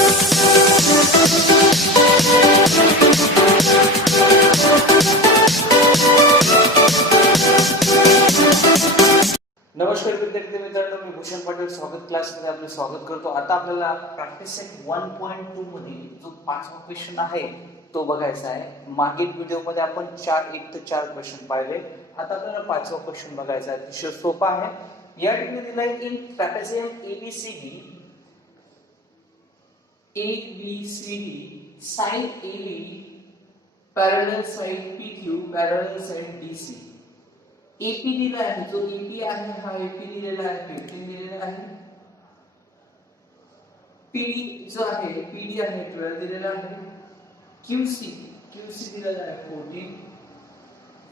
नमस्कार विद्यार्थी मित्रांनो, मी भूषण पाटील स्वागत क्लासमध्ये आपले स्वागत करतो. आता आपल्याला प्रॅक्टिस सेट 1.2 मध्ये जो 5वा क्वेश्चन आहे तो बघायचा आहे. मागील व्हिडिओमध्ये आपण 1 ते 4 क्वेश्चन पाहिले. आता आपल्याला 5वा क्वेश्चन बघायचा आहे. अतिशय सोपा आहे. या ठिकाणी दिला आहे in trapezium ABCD side AB parallel side PQ parallel side DC. AP दिला आहे, जो एपी आहे हा एपी दिलेला आहे, 15 दिलेला आहे. पीडी जो आहे पीडी आहे 12 दिलेला आहे. क्यूसी दिलेला आहे 14.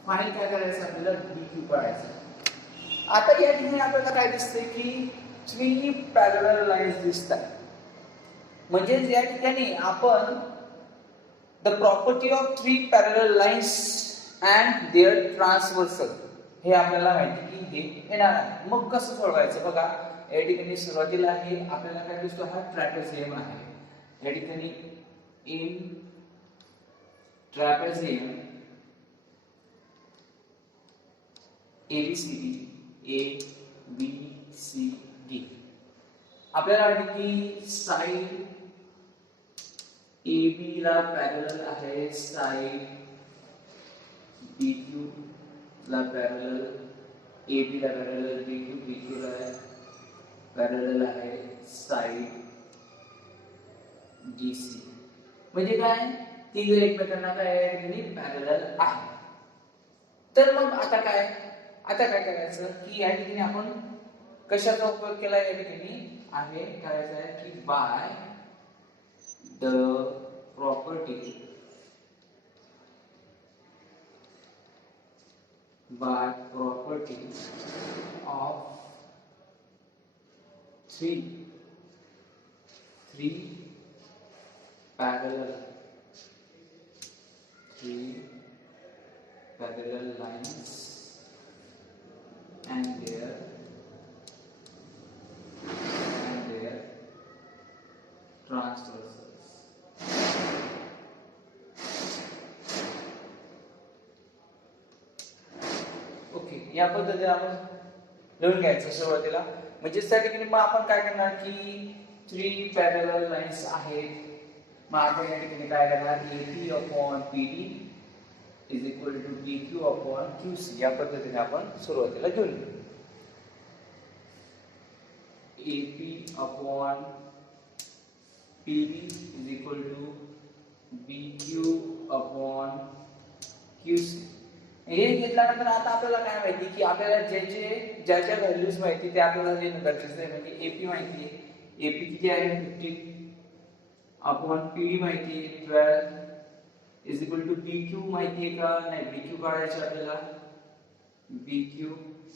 फाइंड काय करायचं आपल्याला, डीक्यू काढायचं. आता या ठिकाणी आपल्याला काय दिसतंय की 3 पॅरलल लाईन्स दिसतात. म्हणजे या ठिकाणी आपण the property of 3 parallel lines and their transversal हे आपल्याला माहिती की हे येणार आहे. मग कसं सोडवायचं बघा. या ठिकाणी सुरुवातीला आहे आपल्याला काय दिसतो, हा ट्रॅपेझियम आहे. या ठिकाणी इन ट्रॅपेझियम ABCD आपल्याला वाटतं की साइड AB ला पॅरलल आहे, साइड BQ ला पॅरलल, AB ला पॅरलल, BQ ला पॅरलल आहे, साइड DC. म्हणजे काय, ती एकमेकांना काय पॅरलल आहे. तर मग आता काय करायचं की या ठिकाणी आपण कशाचा उपयोग केला, या ठिकाणी आहे करायचं आहे की by the property of three parallel lines and their transversals. Okay, या पद्धतीने आपण लिहून घ्यायचं सुरुवातीला. म्हणजे त्या ठिकाणी मग आपण काय करणार की 3 पॅरलल लाईन्स आहेत. मग आपण या ठिकाणी काय करणार, AP upon PD is equal to DQ upon QC या पद्धतीने आपण सुरुवातीला घेऊन घेऊ. AP upon PD is equal to BQ upon QC. हे घेतल्यानंतर आता आपल्याला काय माहिती की आपल्याला ज्या व्हॅल्यूज माहिती ते आपल्याला लिहिणं गरजेचं आहे. म्हणजे AP माहिती आहे, AP किती आहे 15 अपॉन PD माहिती आहे 12 इज इक्वल टू BQ माहिती आहे का, नाही BQ काढायचं आपल्याला, BQ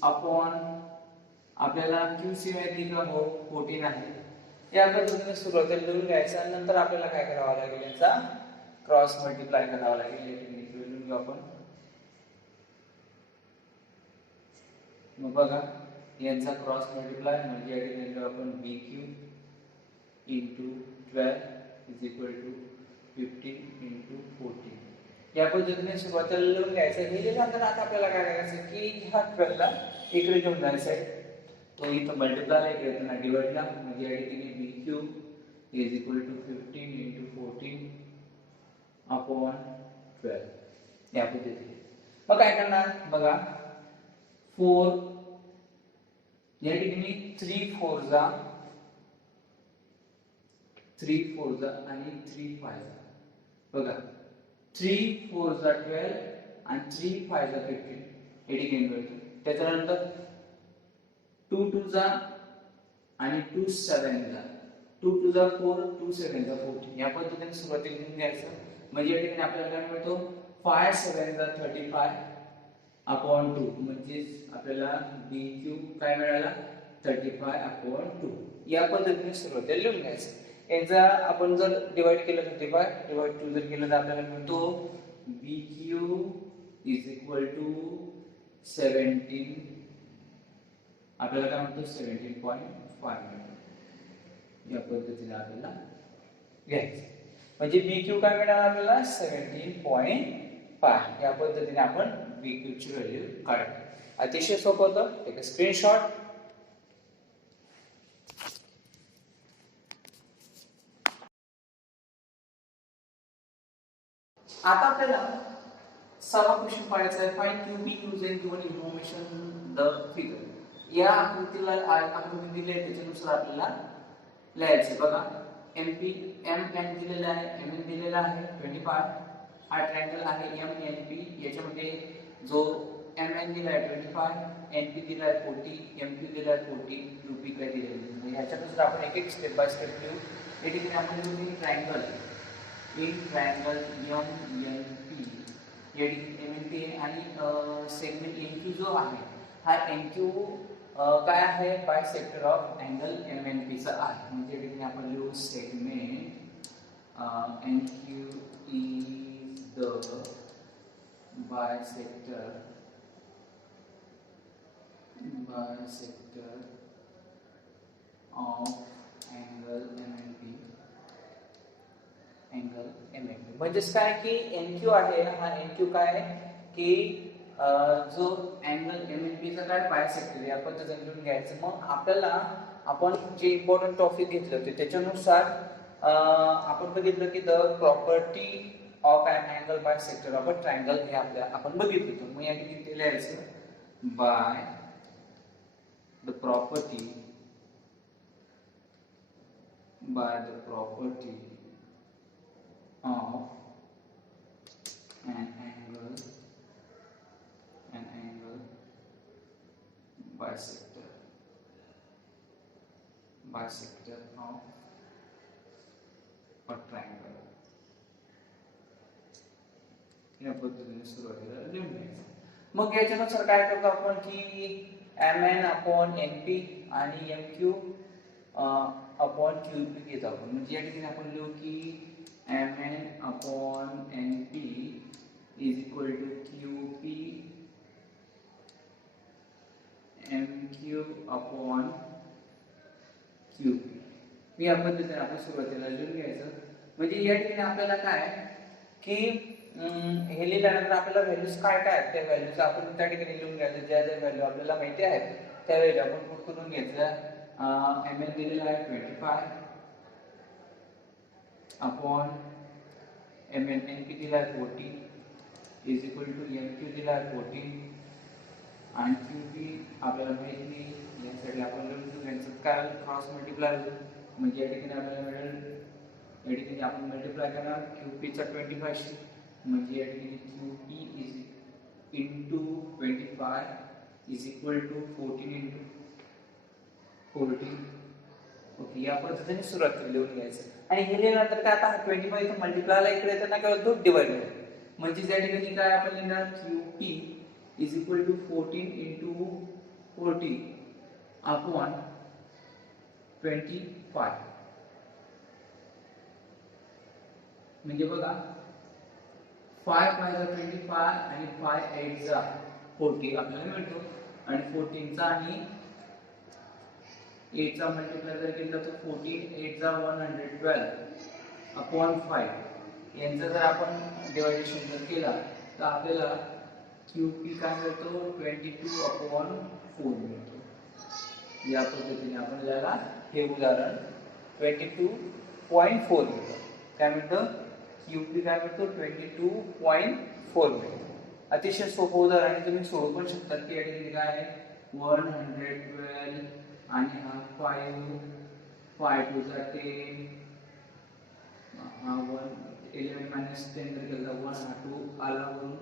अपॉन आपल्याला QC माहिती का, हो 14 आहे. या पद्धतीने सुरुवातीला लिहून घ्यायचं आणि नंतर आपल्याला काय करावं लागेल, याचा क्रॉस मल्टिप्लाय करावा लागेल. या ठिकाणी लिहून घेऊ आपण. मग बघा यांचा क्रॉस मल्टिप्लाय म्हणजे या ठिकाणी आपण BQ into 12 is equal to 15 into 14 या पद्धतीने सुरुवातीला लिहून घ्यायचं. हे लिहिल्यानंतर आता आपल्याला काय करायचं की ह्या 12 ला इकडे घेऊन जायचं आहे. तो इथं मल्टिप्लाय इकडे त्यांना डिवाइडला, म्हणजे या ठिकाणी BQ is equal to 15 into 14 upon 12 या पद्धतीने. मग काय करणार बघा, 4 या ठिकाणी 3 4 जा आणि 3 5 जा. बघा 3 4 जा 12 आणि 3 5 जा 15 या ठिकाणी मिळतो. त्याच्यानंतर 2 2 जा आणि 2 7 जा, 2 2 जा 4 2 7 जा 14 या पद्धतीने सुरुवातीला लिहून घ्यायचं. म्हणजे या ठिकाणी आपल्याला काय मिळतो, 5 7 जा 35 अपॉन 2 म्हणजे आपल्याला BQ काय मिळाला 35 अपॉन 2 या पद्धतीने सुरुवातीला लिहून घ्यायचं. याचा आपण जर डिवाइड केलं 35 डिवाइड 2 जर केलं तर आपल्याला मिळतो BQ इज इक्वल टू 17 आपल्याला काय म्हणतो 17.5 या पद्धतीने आपल्याला घ्यायचं. म्हणजे बी क्यू काय मिळालं आपल्याला 17.5. या पद्धतीने आपण बी क्यू ची व्हॅल्यू काढली. अतिशय सोपं होतं. एक स्क्रीनशॉट. आता आपल्याला सहावा क्वेश्चन पाहायचा आहे. Find Q B using given information the figure. या आकृतीला आकृती दिली आहे त्याच्यानुसार आपल्याला लिहायचं. बघा एमपी एम एन दिलेला आहे, एम एन दिलेला आहे 25. हा ट्रायंगल आहे एम एन पी. याच्यामध्ये जो एम एन दिला आहे 25, एन पी दिला आहे 40, एम क्यू दिला आहे 40, यू पी काय दिलेलं आहे. ह्याच्यानुसार आपण एक एक स्टेप बाय स्टेप घेऊ. या ठिकाणी आपण लिहू ट्रायंगल एम एन पी. या ठिकाणी एम एन पी आणि सेगमेंट एन क्यू जो आहे हा एन क्यू काय आहे bisector of angle M N P चा आहे. म्हणजे या ठिकाणी आपण लिहू segment N Q is the bisector of angle M N P. Angle M N P म्हणजेच काय की एन क्यू आहे हा एन क्यू काय आहे की जो अँगल एम एन पी चा काय बायसेक्टर या पद्धतीने लिहून घ्यायचं. मग आपल्याला आपण जे इम्पॉर्टंट टॉपिक घेतले होते त्याच्यानुसार आपण बघितलं की the property of an angle bisector of a triangle हे आपल्या आपण बघितलं होतं. मग या ठिकाणी ते लिहायचं bye the property of an angle bisector of a triangle. या पद्धतीने सुरुवातीला लिहून घ्यायचं. मग याच्यानुसार काय करतो आपण की M N upon N P आणि M Q upon Q P घेतो आपण. म्हणजे या ठिकाणी आपण लिहू की M N upon N P is equal to Q P M Q upon Q P. या पद्धतीने आपण सुरुवातीला लिहून घ्यायचं. म्हणजे या ठिकाणी आपल्याला काय की हे लिहिल्यानंतर आपल्याला व्हॅल्यूज काय काय आहेत त्या व्हॅल्यूज आपण त्या ठिकाणी लिहून घ्यायचं. ज्या ज्या व्हॅल्यू आपल्याला माहिती आहेत त्या व्हॅल्यू आपण पुट करून घ्यायचं. एम एन दिलेला आहे 25 upon M N N P दिला आहे 40 is equal to M Q दिला आहे 14 आणि क्यू पी आपल्याला माहिती नाही. या साईडला आपण लिहून घेऊ. यांचं काय क्रॉस मल्टिप्लाय होईल. म्हणजे या ठिकाणी आपल्याला मिळेल या ठिकाणी आपण मल्टिप्लाय करणार क्यू पी चा 25 शी. म्हणजे या ठिकाणी Q P is into 25 is equal to 14 into 14. Okay. या पद्धतीने सुरुवात लिहून घ्यायचं. आणि हे लिहिल्यानंतर काय आता 25 इथं मल्टिप्लायला इकडे येताना काय होतो डिवाइडेड. म्हणजे या ठिकाणी काय आपण लिहिणार Q P is equal to 14 into 40 upon 25. म्हणजे बघा 5 5 चा 25 आणि 5 8 चा 40 आपल्याला मिळतो. आणि 14 चा आणि 8 चा मल्टिप्लाय जर केला तर 14 8 चा 112 अपॉन 5. यांचं जर आपण डिवायडेशन जर केला तर आपल्याला क्यू पी काय मिळतो 22 अपॉन 4 मिळतो. या पद्धतीने आपण लिहायला हे उदाहरण 22.4 मिळतं. काय मिळतं क्यू पी काय मिळतो 22.4 मिळतो. अतिशय सोपं उदाहरण आहे. तुम्ही सोडवू पण शकता की या ठिकाणी काय आहे 112 आणि हा 5 5 टू चा 10 हा 1 11 मायनस 10 जर केला 1 हा 2 आला वरून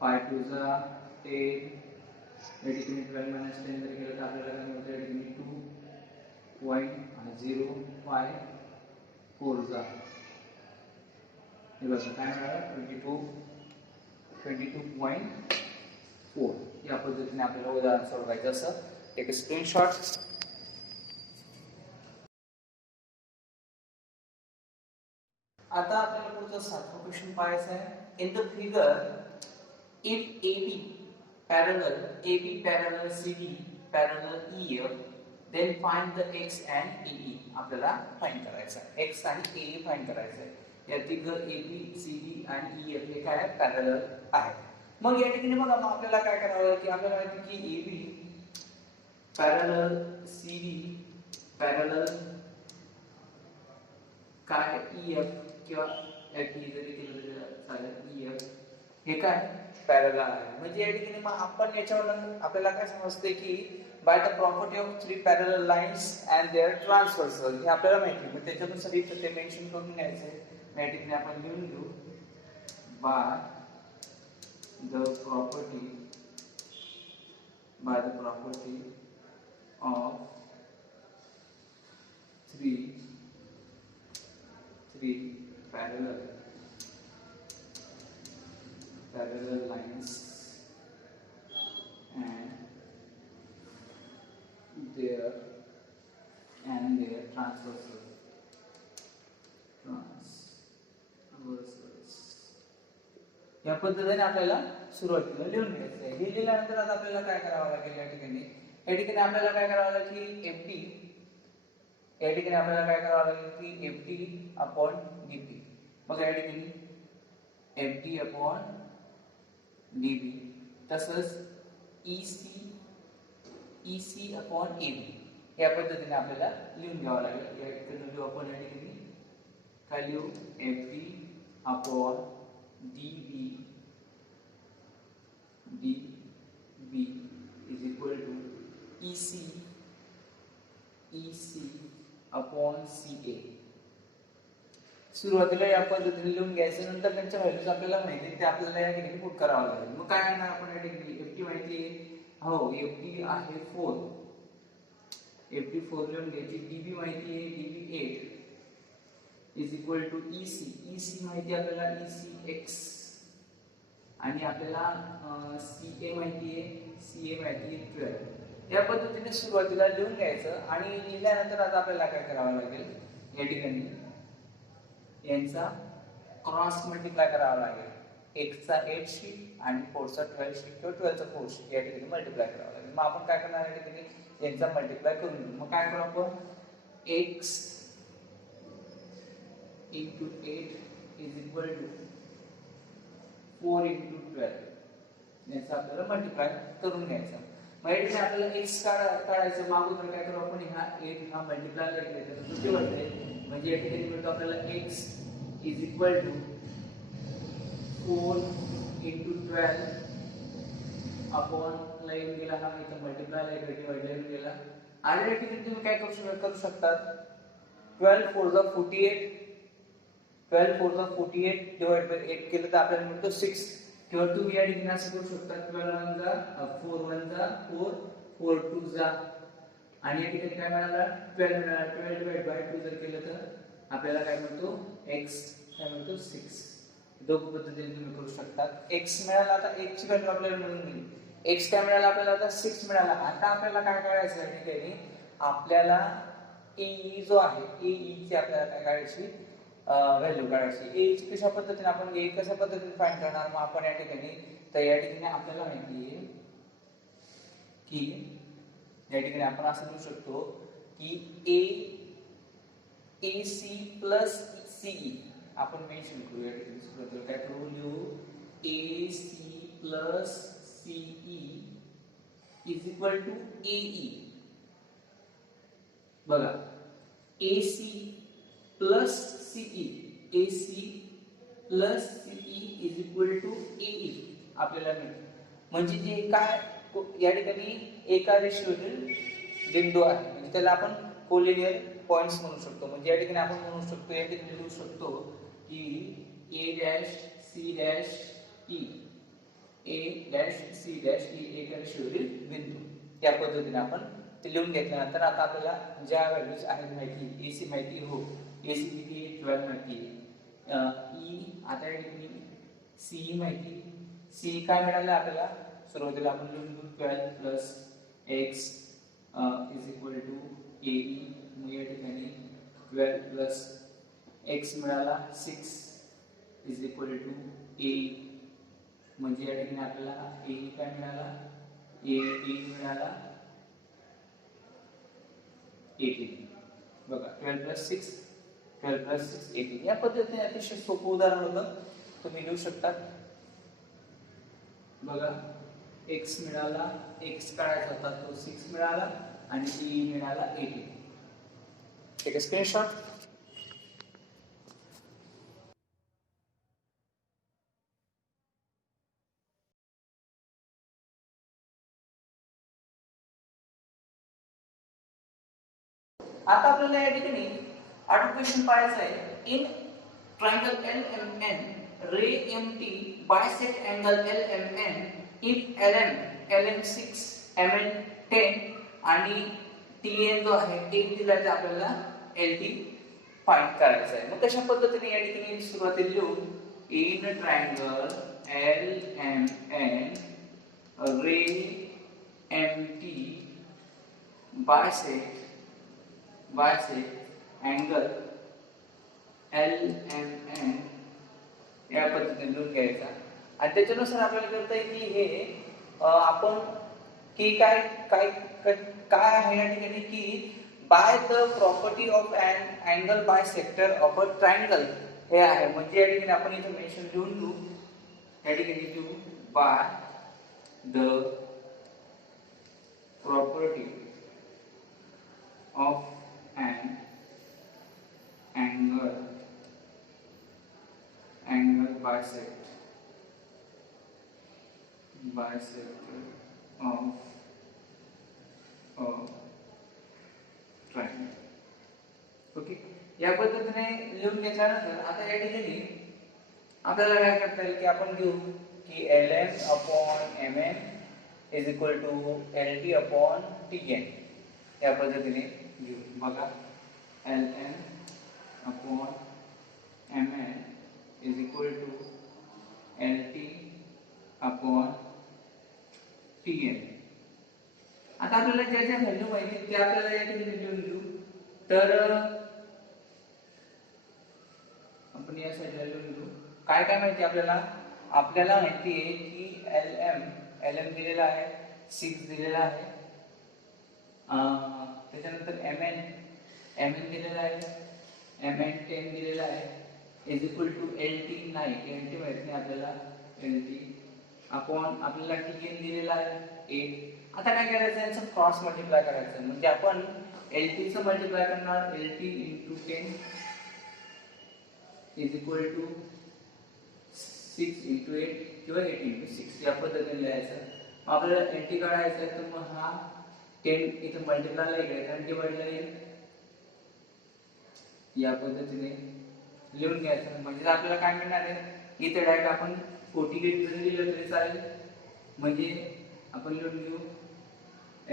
5 टू चा 10 या ठिकाणी 12 मायनस 10 जर केलं तर आपल्याला काय मिळतं या ठिकाणी 2.054 चा हे बघा काय मिळालं 22.4. या पद्धतीने आपल्याला उदाहरण सोडवायचं असं. एक स्क्रीनशॉट. आता आपल्याला पुढचा 7वा क्वेश्चन पाहायचा आहे. In the figure if AB parallel CD parallel EF then find the x and A आपल्याला फाइंड करायचं आहे. x आणि ए फाइंड करायचं आहे. या तिघ ए बी सी डी आणि ई एफ हे काय पॅरलल आहे. मग या ठिकाणी बघा मग आपल्याला काय करावं लागेल की आपल्याला माहिती की A B parallel C D parallel काय ई एफ किंवा एफ ई जरी केलं तरी चालेल. ई एफ हे काय पॅरलल आहे. म्हणजे या ठिकाणी मग आपण याच्यावर आपल्याला काय समजते की by the property of three parallel lines and their transversal हे आपल्याला माहिती. मग त्याच्यानुसार इथं ते मेन्शन करून घ्यायचं आहे. या ठिकाणी आपण लिहून घेऊ bye the property of three parallel lines and their transversals. या पद्धतीने आपल्याला सुरुवातीला लिहून घ्यायचं आहे. हे लिहिल्यानंतर आता आपल्याला काय करावं लागेल या ठिकाणी आपल्याला काय करावं लागेल की एफडी या ठिकाणी आपल्याला काय करावं लागेल की एफडी अपॉन डीपी. बघा या ठिकाणी एफडी अपॉन डीबी तसंच ईसी अपॉन एबी या पद्धतीने आपल्याला लिहून घ्यावं लागेल. या ठिकाणी लिहू आपण या ठिकाणी काय लिहू FD upon DB is equal to EC upon C A. सुरुवातीला या पद्धतीने लिहून घ्यायचं. नंतर त्यांच्या व्हॅल्यूज आपल्याला माहिती आहे ते आपल्याला या ठिकाणी पुट करावं लागेल. मग काय करणार आपण या ठिकाणी एफटी माहिती आहे हो एफटी आहे 4 एफटी 4 लिहून घ्यायची. डीबी माहिती आहे DB 8 is equal to EC माहिती आपल्याला ईसी एक्स आणि आपल्याला सीए माहिती आहे 12. या पद्धतीने सुरुवातीला लिहून घ्यायचं आणि लिहिल्यानंतर आता आपल्याला काय करावं लागेल या ठिकाणी यांचा क्रॉस मल्टिप्लाय करावा लागेल. एक्सचा 8 शी आणि 4चा 12 शी किंवा 12चा 4 शी या ठिकाणी मल्टिप्लाय करावा लागेल. मग आपण काय करणार या ठिकाणी यांचा मल्टिप्लाय करून घेऊ. मग काय करू आपण x into 8 is equal to 4 into 12 याचा आपल्याला मल्टिप्लाय करून घ्यायचा. मग इथे आपल्याला x काढायचं. मागून काय करू आपण हा 8 हा मल्टिप्लाय केला तर किती होते म्हणजे या ठिकाणी मिळतो आपल्याला x is equal to 4 into 12 upon line गेला हा इथे मल्टिप्लाय लाईन डिवाइड गेला. आणि या ठिकाणी तुम्ही काय करू शकता 12 4 जा 48 12 4 जा 48 डिवाइड बाय 8 केलं तर आपल्याला मिळतो 6 किंवा तुम्ही या ठिकाणी असं करू शकता 12 1 जा 4 1 जा 4 4 2 जा आणि या ठिकाणी काय मिळाला 12 मिळाला. 12 डिवाइड बाय 2 जर केलं तर आपल्याला काय मिळतो x काय मिळतो 6. दोन पद्धतीने तुम्ही करू शकता. x मिळाला आता x ची व्हॅल्यू आपल्याला मिळून गेली. x काय मिळाला आपल्याला आता 6 मिळाला. आता आपल्याला काय करायचं आहे या ठिकाणी आपल्याला ए जो आहे ए ची आपल्याला काय करायची व्हॅल्यू काढायची. ए ची कशा पद्धतीने आपण ए कशा पद्धतीने फाइंड करणार मग आपण या ठिकाणी तर या ठिकाणी आपल्याला माहिती आहे की या ठिकाणी आपण असं लिहू शकतो की ए सी प्लस सीई आपण मेन्शन करू. या ठिकाणी सुरुवातीला काय करू लिहू A C plus CE is equal to AE. बघा A C plus CE is equal to AE आपल्याला मिळतं. म्हणजे जे काय या ठिकाणी एका रेषेवरील बिंदू आहे म्हणजे त्याला आपण कोलिनियर पॉइंट्स म्हणू शकतो. म्हणजे या ठिकाणी आपण म्हणू शकतो या ठिकाणी लिहू शकतो की A dash C dash E एका रेषेवरील बिंदू. या पद्धतीने आपण ते लिहून घेतल्यानंतर आता आपल्याला ज्या व्हॅल्यूज आहेत माहिती एसी माहिती हो एसी किती 12 माहिती ई आता या ठिकाणी सीई माहिती सी काय मिळालं आपल्याला सुरुवातीला आपण लिहून घेऊ 12 plus X is equal to AE. मग या ठिकाणी 12 प्लस एक्स मिळाला 6 इज इक्वल टू एई. म्हणजे या ठिकाणी आपल्याला एई काय मिळाला ए मिळाला 18. बघा 12 प्लस 6 12 प्लस 6 18. या पद्धतीने अतिशय सोपं उदाहरण होतं, तुम्ही लिहू शकता. बघा x मिळाला, x काढायचा होता तो 6 मिळाला आणि e मिळाला 18. ठीक आहे, स्क्रीनशॉट. आता आपल्याला या ठिकाणी आठवं क्वेश्चन पाहायचं आहे. In triangle LMN ray MT bisect angle LMN if LM 6 MN 10 आणि TN जो आहे 1 दिला तर आपल्याला LT फाइंड करायचा आहे. मग कशा पद्धतीने या ठिकाणी सुरुवातीला लिहू. In triangle LMN ray MT bisect angle LMN या पद्धतीने लिहून घ्यायचा. आणि त्याच्यानुसार आपल्याला कळतंय की हे आपण की काय काय काय आहे या ठिकाणी की by the property of an angle bisector of a triangle हे आहे. म्हणजे या ठिकाणी आपण इथे मेन्शन लिहून घेऊ. या ठिकाणी लिहू bye the property of an angle bisector of a triangle. Okay, या पद्धतीने लिहून घेतल्यानंतर आता या ठिकाणी आपल्याला काय करता येईल की आपण घेऊ की Lm upon Mn is equal to Lt upon Tn. या पद्धतीने घेऊ. बघा Ln upon Mn is equal to Lt upon Tn. आता आपल्याला ज्या ज्या व्हॅल्यू माहिती ते आपल्याला या ठिकाणी लिहून घेऊ. तर आपण या साईडला लिहून घेऊ. काय काय माहिती आपल्याला माहिती आहे की Lm दिलेला आहे 6 दिलेला आहे. त्याच्यानंतर Mn दिलेला आहे, Mn 10 दिलेला आहे is equal to Lt 9. Lt माहित नाही आपल्याला. Lt अपॉन आपल्याला Tn दिलेला आहे 8. आता काय करायचं आहे, याचं क्रॉस मल्टिप्लाय करायचं. म्हणजे आपण Lt चं मल्टिप्लाय करणार Lt into 10 is equal to 6 into 8 किंवा 8 into 6 या पद्धतीने लिहायचं. आपल्याला Lt काढायचं आहे तर मग हा 10 इथे मल्टिप्लायला इकडे आणि डिवाइडला येईल. या पद्धतीने लिहून घ्यायचं. म्हणजे आपल्याला काय मिळणार आहे, इथे डायरेक्ट आपण 48 जरी लिहिलं तरी चालेल. म्हणजे आपण लिहून घेऊ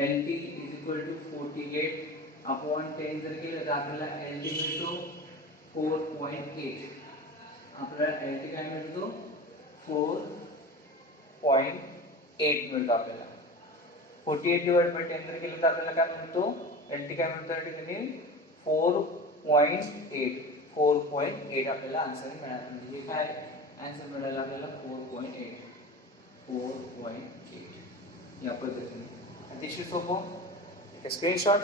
Lt is equal to 48 upon 10 जर केलं तर आपल्याला Lt मिळतो 4.8. आपल्याला Lt काय मिळतो 4.8 मिळतो आपल्याला. 48 डिवाइड बाय 10 जर केलं तर आपल्याला काय मिळतो, Lt काय मिळतो या ठिकाणी 4.8 आपल्याला आन्सर मिळाला. म्हणजे काय आन्सर मिळाला आपल्याला 4.8 या पद्धतीने. अतिशय सोपं. एक स्क्रीनशॉट.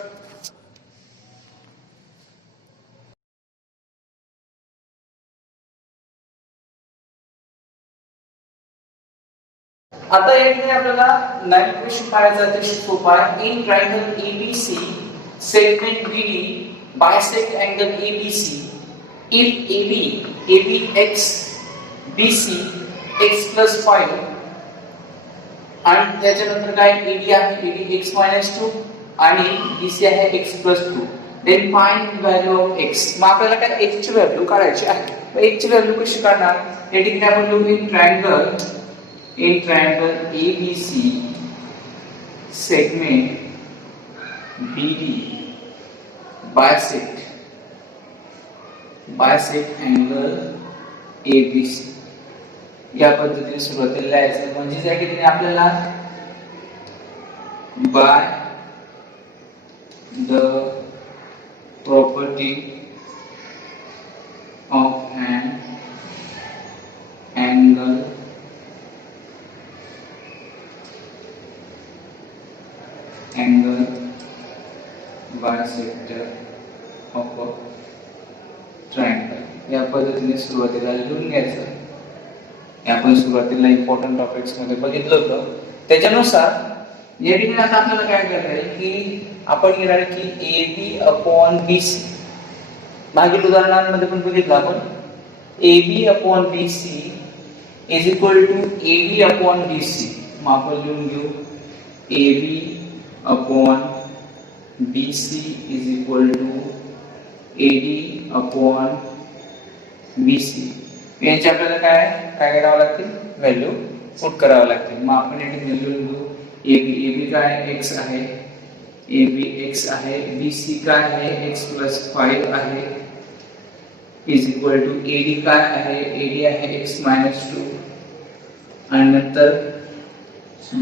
आता या ठिकाणी आपल्याला 9 क्वेश्चन पाहायचा अतिशय सोपा आहे. In triangle ABC segment BD bisect angle ABC if AB x BC x plus 5 आणि त्याच्यानंतर काय AD आहे AD x minus 2 आणि BC आहे x plus 2. then find value of x. मग आपल्याला काय x ची व्हॅल्यू काढायची आहे. मग x ची व्हॅल्यू कशी काढणार, या ठिकाणी आपण लिहू in triangle ABC segment BD bisect angle ABC या पद्धतीने सुरुवातीला लिहायचं. म्हणजे या ठिकाणी आपल्याला by the property of an angle by bisector of a triangle. या पद्धतीने सुरुवातीला लिहून घ्यायचं. हे आपण सुरुवातीला इम्पॉर्टंट टॉपिक्स मध्ये बघितलं होतं. त्याच्यानुसार या ठिकाणी आता आपल्याला काय करायचं आहे की आपण घेणार की AB अपॉन BC. मागील उदाहरणांमध्ये पण बघितलं आपण AB upon BC is equal to AD upon BC. मग आपण लिहून घेऊ AB upon BC is equal to AD upon BC. यांची आपल्याला काय करावं लागतील, व्हॅल्यू पुट करावं लागतील. मग आपण इथे व्हॅल्यू लिहू. AB काय x आहे, AB x आहे, BC काय आहे x प्लस 5 आहे इज इक्वल टू AD काय आहे, AD आहे x मायनस 2 आणि नंतर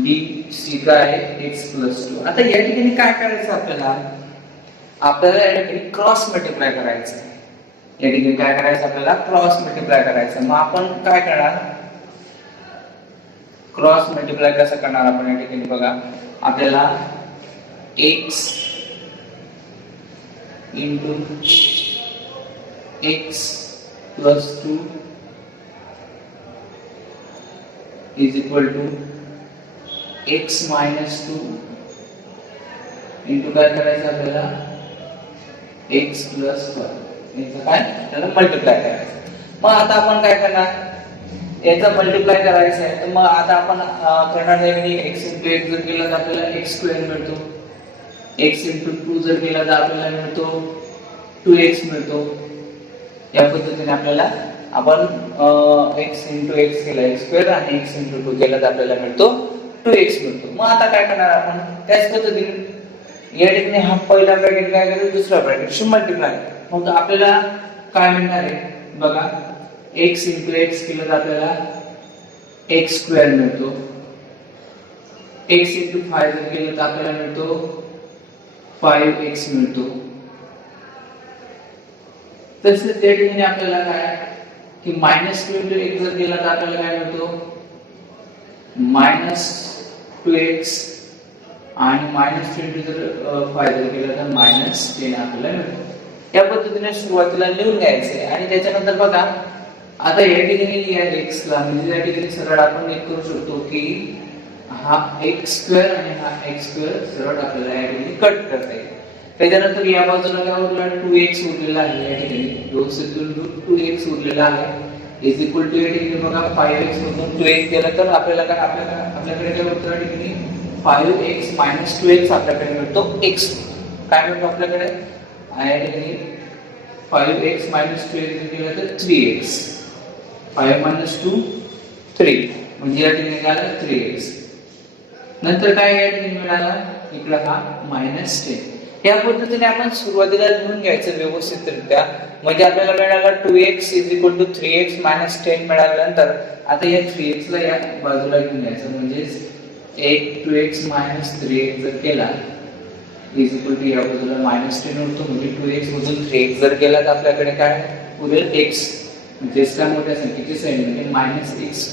BC काय आहे x प्लस 2. आता या ठिकाणी काय करायचं आपल्याला या ठिकाणी क्रॉस मल्टिप्लाय करायचं आहे. या ठिकाणी काय करायचं आपल्याला, क्रॉस मल्टिप्लाय करायचं. मग आपण काय करणार, क्रॉस मल्टिप्लाय कसं करणार आपण या ठिकाणी बघा. आपल्याला x into x plus 2 is equal to x minus 2 into काय करायचं आपल्याला x प्लस 1. याचं काय त्याला मल्टिप्लाय करायचं. मग आता आपण काय करणार, याचा मल्टिप्लाय करायचं आहे. तर मग आता आपण करणार आहे x इंटू x जर केलं तर आपल्याला x स्क्वेअर मिळतो, x इंटू 2 जर केलं तर आपल्याला मिळतो 2x मिळतो. या पद्धतीने आपल्याला आपण x इंटू x केला x स्क्वेअर आणि x इंटू 2 केला तर आपल्याला मिळतो 2x मिळतो. मग आता काय करणार आपण, त्याच पद्धतीने या ठिकाणी हा पहिला ब्रॅकेट काय करेल, दुसरा ब्रॅकेटशी मल्टिप्लाय. मग आपल्याला काय मिळणार आहे बघा, x इंटू x केलं तर आपल्याला x स्क्वेअर मिळतो, x इंटू 5 जर केलं तर आपल्याला मिळतो 5x मिळतो. तसेच त्या ठिकाणी आपल्याला काय की मायनस 2 इंटू x जर केला तर आपल्याला काय मिळतो मायनस 2x आणि मायनस 20 जर 5 जर केलं तर मायनस 10 आपल्याला मिळतो. या पद्धतीने सुरुवातीला लिहून घ्यायचे आणि त्याच्यानंतर बघा आता या ठिकाणी या x ला म्हणजे या ठिकाणी सरळ आपण एक करू शकतो की हा x स्क्वेअर आणि हा x स्क्वेअर सरळ आपल्याला या ठिकाणी कट करता येईल. त्याच्यानंतर या बाजूला काय उरला 2x उरलेला आहे. या ठिकाणी दोषातून 2x उरलेला आहे इज इक्वल टू या ठिकाणी बघा 5x मधून 2x केला तर आपल्याला काय आपल्याकडे काय होतं या ठिकाणी 5x मायनस 2x आपल्याकडे मिळतो x. काय मिळतो आपल्याकडे या ठिकाणी 5x मायनस 2x केलं तर 3x. 5 मायनस 2 3 म्हणजे या ठिकाणी काय आलं 3x. नंतर काय या ठिकाणी मिळाला इकडे हा मायनस 10. या पद्धतीने आपण सुरुवातीला लिहून घ्यायचं व्यवस्थितरित्या. म्हणजे आपल्याला मिळाला 2x is equal to 3x minus 10 मिळाल्यानंतर आता या 3x ला या बाजूला घेऊन घ्यायचं. म्हणजे एक 2x मायनस 3x जर केला इज इक्वल टू या बाजूला मायनस 10 होतो. म्हणजे 2x मधून 3x जर केला तर आपल्याकडे काय उरेल x. म्हणजे त्या मोठ्या संख्येची साइन म्हणजे minus x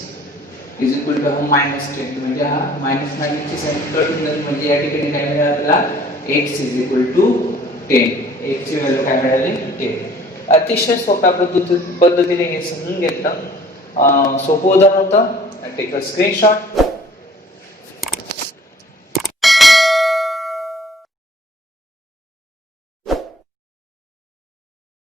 is equal to हा मायनस 10. म्हणजे हा मायनस ची साइन कट होईल. म्हणजे या ठिकाणी काय मिळालं आपल्याला x is equal to 10. x ची व्हॅल्यू काय मिळाली 10. अतिशय सोप्या पद्धतीने हे समजून घेतलं. सोपं उदाहरण होतं. Take a screenshot.